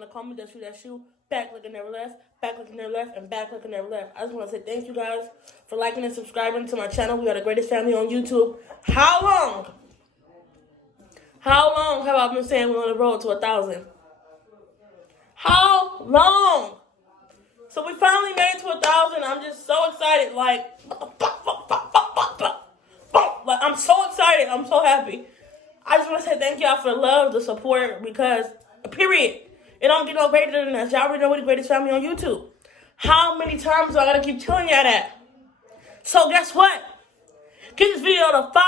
want to call me, that's you. Back like I never left, back like I never left, and back like I never left. I just want to say thank you guys for liking and subscribing to my channel. We are the greatest family on YouTube. How long have I been saying we're on the road to 1,000? How long? So we finally made it to 1,000. I'm just so excited. Like I'm so excited. I'm so happy. I just want to say thank y'all for the love, the support, because, period, it don't get no greater than this. Y'all already know we're the greatest family on YouTube. How many times do I gotta keep telling y'all that? So guess what? Get this video to 5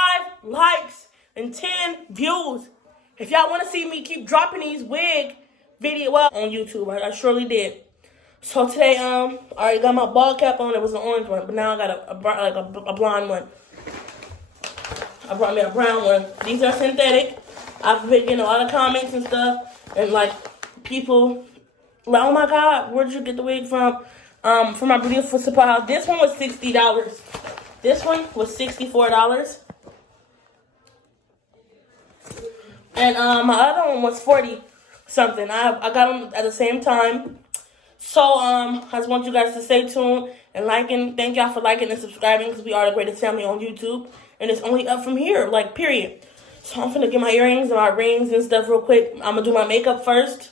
likes and 10 views. If y'all want to see me keep dropping these wig videos on YouTube, I surely did. So today, I already got my bald cap on. It was an orange one, but now I got a blonde one. I brought me a brown one. These are synthetic. I've been getting a lot of comments and stuff, and like people like, oh my God, where did you get the wig from? From my beautiful supply house. This one was $60. This one was $64. And my other one was 40 something. I got them at the same time. So I just want you guys to stay tuned and liking. Thank y'all for liking and subscribing, because we are the greatest family on YouTube, and it's only up from here, like, period. So I'm finna get my earrings and my rings and stuff real quick. I'm gonna do my makeup first,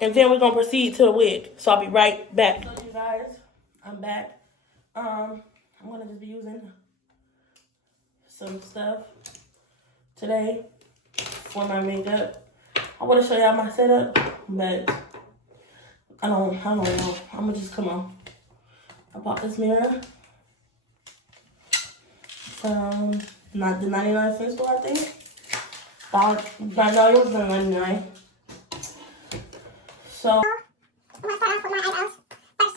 and then we're gonna proceed to the wig. So I'll be right back. So you guys, I'm back. I'm gonna just be using some stuff today for my makeup. I want to show y'all my setup, but I don't know. I'm gonna just come on. I bought this mirror from not the 99-cent store, I think. I know it was the 99. So I'm gonna start off with my eyebrows first.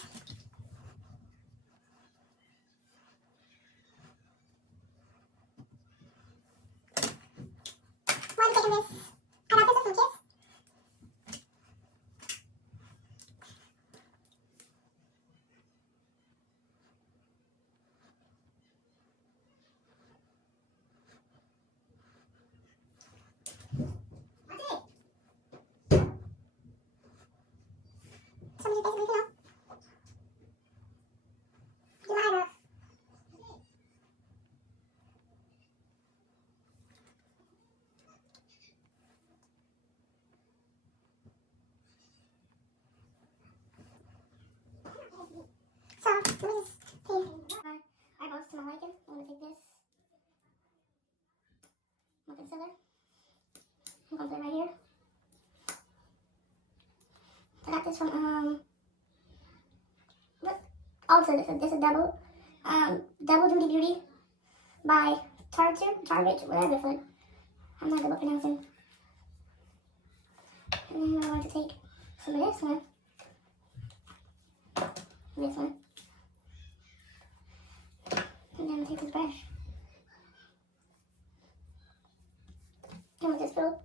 Why am I taking this? I got this from Kiss. So, let me just paint my eyeballs to my liking. I'm going to take this, my concealer. I'm going to put it right here. I got this from, Ulta. This is Double Duty Beauty by Target, whatever foot. I'm not good at pronouncing. And then I'm going to take some of this one. This one. And then I'm going to take this brush. And with this broke.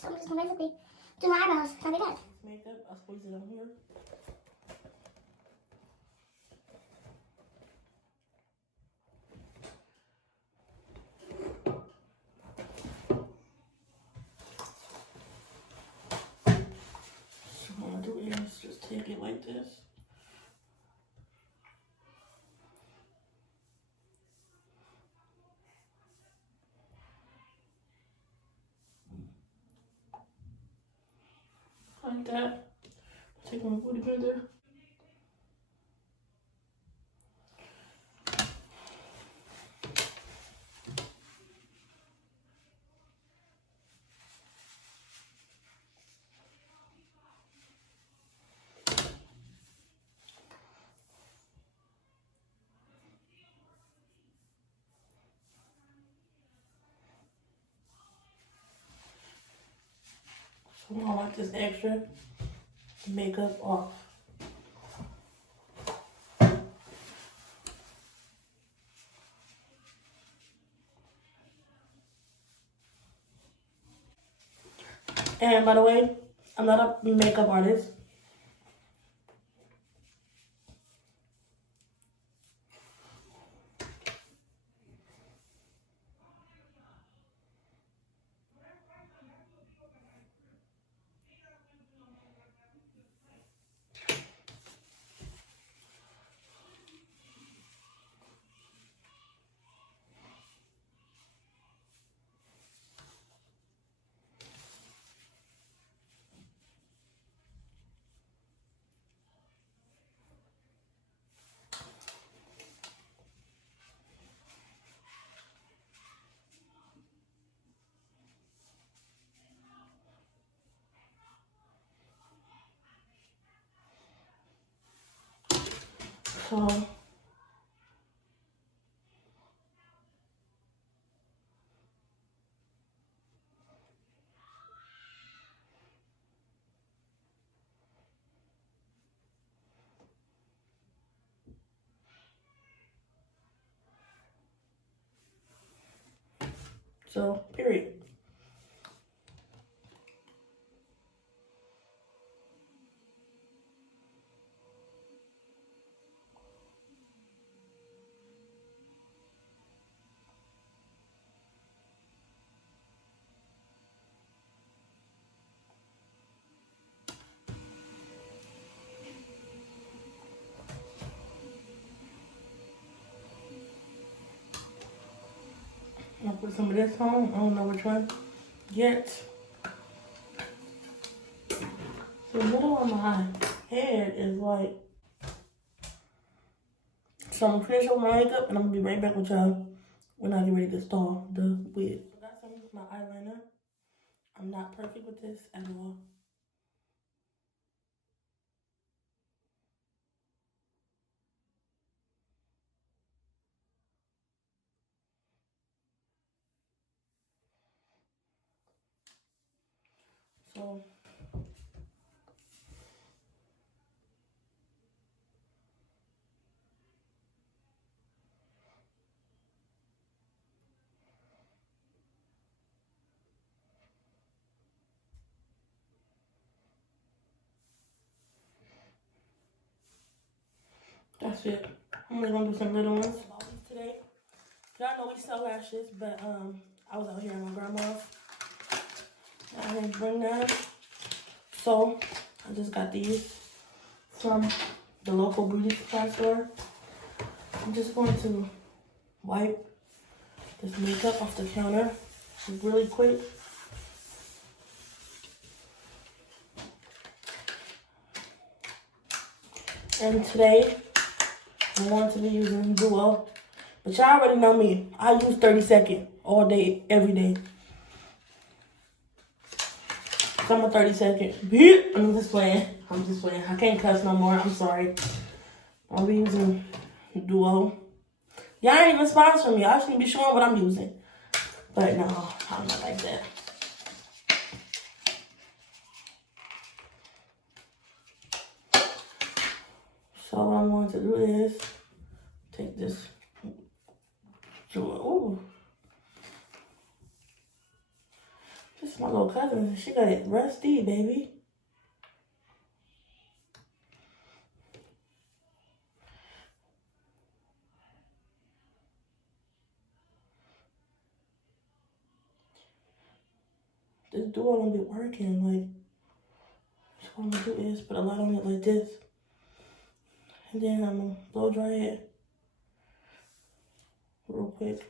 So I'm just going to basically do my eyebrows. I'll be back. Makeup, I'll squeeze it on here. So what I'm going to do is just take it like this. Like that. Take my booty blender. So I want this extra makeup off. And by the way, I'm not a makeup artist. So period. I'll put some of this on. I don't know which one yet. The middle of my head is like, so I'm gonna finish up my makeup and I'm gonna be right back with y'all when I get ready to style the wig. I got some of my eyeliner. I'm not perfect with this at all. So that's it. I'm only gonna do some little ones today. Y'all know we sell lashes, but I was out here at my grandma's. I didn't bring them. So I just got these from the local beauty supply store. I'm just going to wipe this makeup off the counter really quick. And today, I'm going to be using Duo. But y'all already know me. I use 30-second all day, every day. So I'm a 30-second. I'm just playing. I can't cuss no more. I'm sorry. I'll be using Duo. Y'all ain't even sponsoring me. I shouldn't be showing what I'm using. But no, I'm not like that. So what I'm going to do is take this Duo. Ooh. This is my little cousin. She got it rusty, baby. This Duo don't be working. Like, what I'm gonna do is put a lot on it like this. And then I'm gonna blow dry it real quick.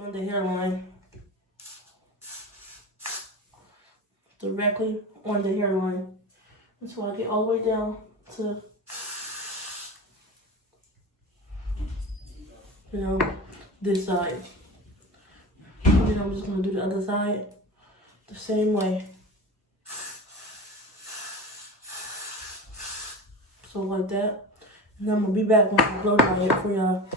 On the hairline. Directly on the hairline. And so I get all the way down to, this side. And then I'm just gonna do the other side the same way. So like that. And I'm gonna be back when I blow dry it for y'all.